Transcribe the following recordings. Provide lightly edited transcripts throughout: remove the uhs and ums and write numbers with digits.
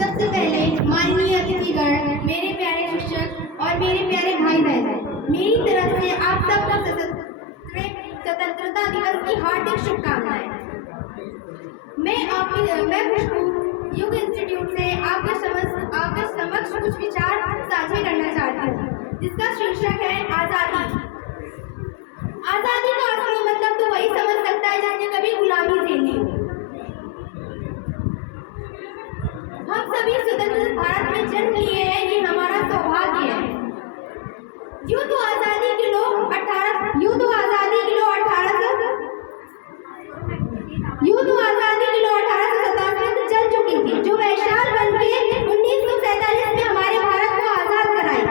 सबसे पहले माननीय अतिथिगण, मेरे प्यारे शिक्षक और मेरे प्यारे भाई बहन, मेरी तरफ से आप सबको स्वतंत्रता दिवस की हार्दिक शुभकामनाएं। मैं खुशबू युग इंस्टीट्यूट से आपके समक्ष कुछ विचार साझे करना चाहती हूँ, जिसका शीर्षक है आजादी। आजादी का असली मतलब तो वही समझ सकता है जिसने कभी गुलामी झेली हो। हम सभी स्वतंत्र भारत में जन्म लिए हैं, ये हमारा सौभाग्य है। यूं तो आजादी के लोग 1857 में चल चुकी थी, जो वैशाल बन के 1947 में हमारे भारत को आजाद कराई।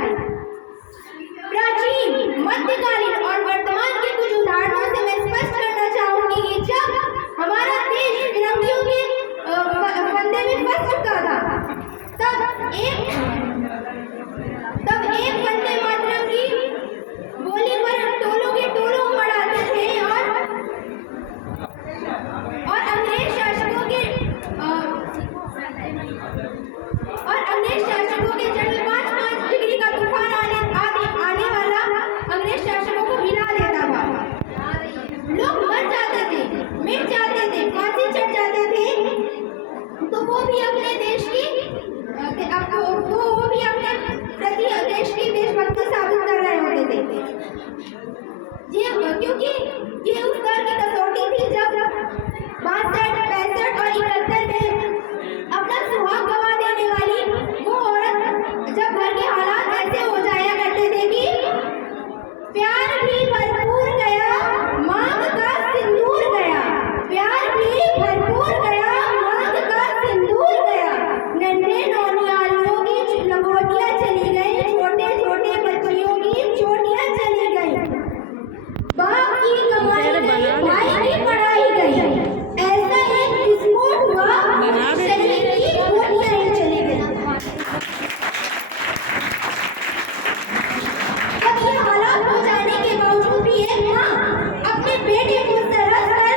प्राचीन, मध्यकालीन और वर्तमान के कुछ उदाहरणों से मैं स्पष्ट करना चाहूंगी कि जब हमारा देश फिरंगियों के फंदे में फंस चुका था, तब एक वंदे मातरम की बोली पर टोलों के टोलों उमड़ आते थे और अंग्रेज शासकों के जड़ 5-5 डिग्री का तूफान आने वाला अंग्रेज शासकों को हिला देता था। लोग मर जाते थे, मिट जाते थे, फांसी चढ़ जाते थे, तो वो भी अपने देश की प्रति देश की देशभक्ति साबित कर रहे होते थे। क्योंकि ये उस दौर की कसौटी थी जब 62, 65 और 71 में अपना सुहाग गंवा देने वाली वो औरत, जब घर के हालात ऐसे हो जाया करते थे कि प्यार भी भरपूर गया, मांग का सिंदूर गया, प्यार भी भरपूर गया, मांग का सिंदूर गया, नन्हे नौनियालियों की लंगोटियां चली गई, छोटे छोटे बच्चियों की चोटियां चली गई, बाप की कमाई गई, भाई की पढ़ाई गई, ऐसा एक विस्फोट हुआ, शरीर की बोटियां ही चली गई। अब ये हालात हो जाने के बावजूद भी एक माँ अपने बेटे को सरहद पर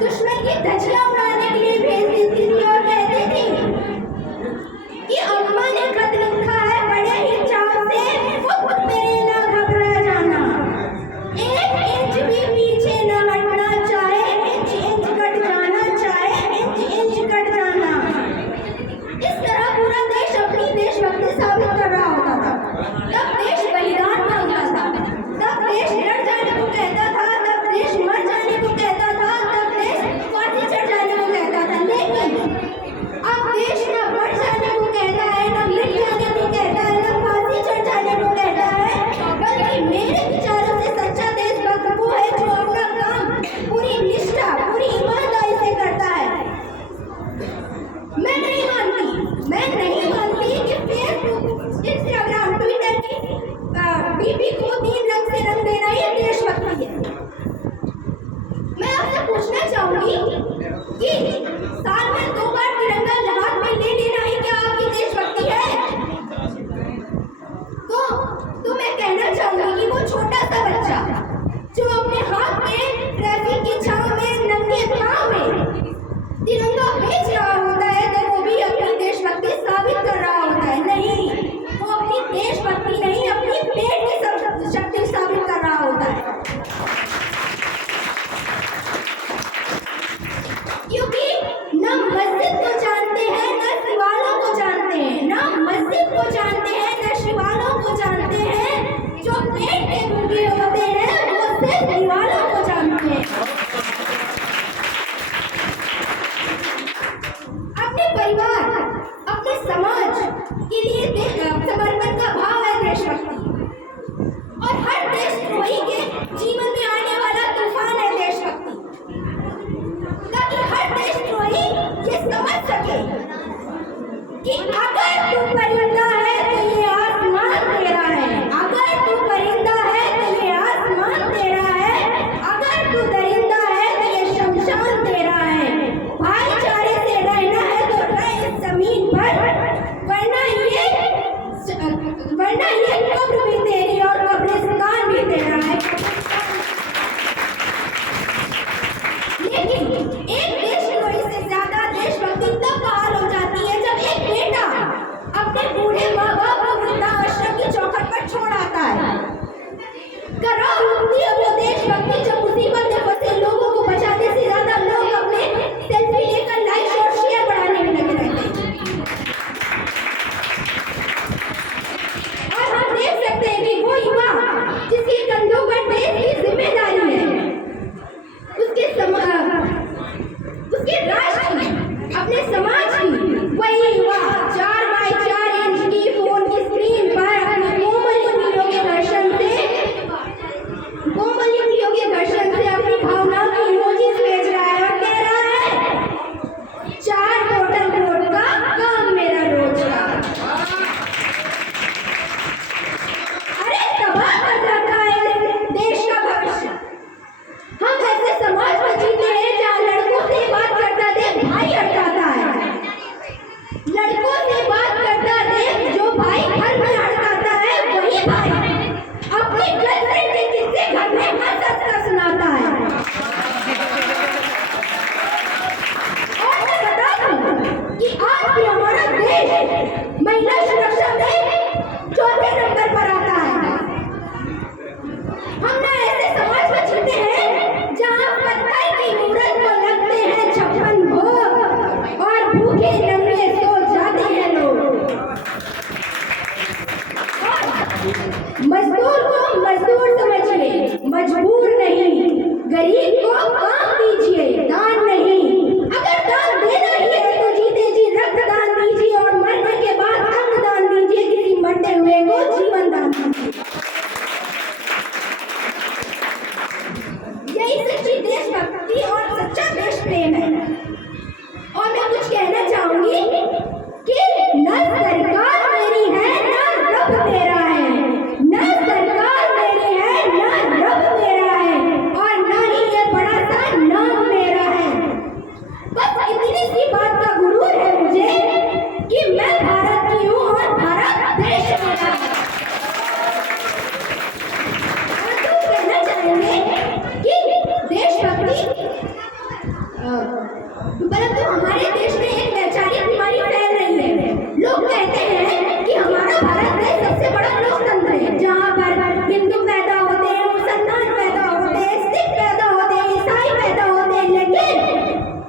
दुश्मन की धज्जियां उड़ाने के लिए भेज देती थी और कहती थी कि अम्मा ने खत लिखा है बड़े ही चाव से, खुद मेरे ना घबरा जाना, 1 इंच भी पीछे न हटना, चाहे इंच कट जाना, चाहे इंच कट जाना। इस तरह पूरा देश अपनी देशभक्ति साबित कर रहा होता था। तब देश बलिदान मांगता था, तब देश लड़ जाने को कहता था, तब देश मर जाने को कहता था, तब देश फांसी चढ़ जाने को कहता था। लेकिन अब देश न बढ़ जाने को कहता है, न मिट जाने को कहता है, न फांसी चढ़ जाने को कहता है, बल्कि मेरे विचारों से सच्चा देशभक्त वो है जो अपना काम पूरी निष्ठा, पूरी ईमानदारी से करता है। मैं नहीं मानती कि फेसबुक, इंस्टाग्राम, ट्विटर की बीबी को 3 रंग से रंग देना ये देशभक्ति है। मैं आपसे पूछना चाहूंगी कि साल में 2 बार तिरंगा हाथ में ले लेना ही क्या आपकी देशभक्ति है? तो मैं कहना चाहूंगी कि वो छोटा सा बच्चा जो अपने हाथ में ट्रैफिक की छांव में नंगे पांव में तिरंगा बेच रहा होता है, तो वो भी अपनी देशभक्ति साबित कर रहा होता है। नहीं, वो अपनी देशभक्ति नहीं, अपनी पेट की शक्ति साबित कर रहा होता है। क्योंकि न मस्जिद को जानते हैं, न शिवालों को जानते हैं, न मस्जिद को जानते हैं, न शिवालों को जानते हैं, जो पेट के भूखे होते हैं वो सिर्फ दीवालों को जानते हैं। अपने परिवार, अपने समाज के लिए समर्पण का भाव है देशभक्ति, और हर देशद्रोही के जीवन में आने वाला तूफान है देशभक्ति, ताकि हर देशद्रोही ये समझ सके कि अगर तू परिंदा है तो ये आसमान तेरा है, अगर तू परिंदा है तो ये आसमान तेरा है, अगर तू दरिंदा है तो ये शमशान तेरा है। भाईचारे से रहना है तो रह इस जमीन पर, वरना ये भूखे नंगे सो जाते हैं लोग। मजदूर को मजदूर समझिए, मजबूर नहीं। गरीब को काम दीजिए, दान नहीं। अगर दान देना ही है तो जीते जी रक्तदान दीजिए और मरने के बाद अंगदान दीजिए, किसी मरते हुए को जीवन दान दीजिए। यही सच्ची देशभक्ति और सच्चा देश प्रेम है। और मैं कुछ कहना चाहूंगी कि न सरकार मेरी है न रब मेरा है, न सरकार मेरी है न रब मेरा है, और न ही ये बड़ा सा नाम मेरा है। बस इतनी सी बात का गुरूर है मुझे कि मैं भारत की हूँ और भारत देश मेरा है। और तो कहना चाहेंगे कि देशभक्ति, परंतु हमारे देश में एक वैचारिक बीमारी फैल रही है। लोग कहते हैं कि हमारा भारत देश सबसे बड़ा लोकतंत्र है, जहाँ पर हिंदू पैदा होते हैं, मुसलमान पैदा होते हैं, सिख पैदा होते हैं, ईसाई पैदा होते हैं, लेकिन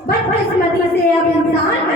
बदकिस्मती से अब इंसान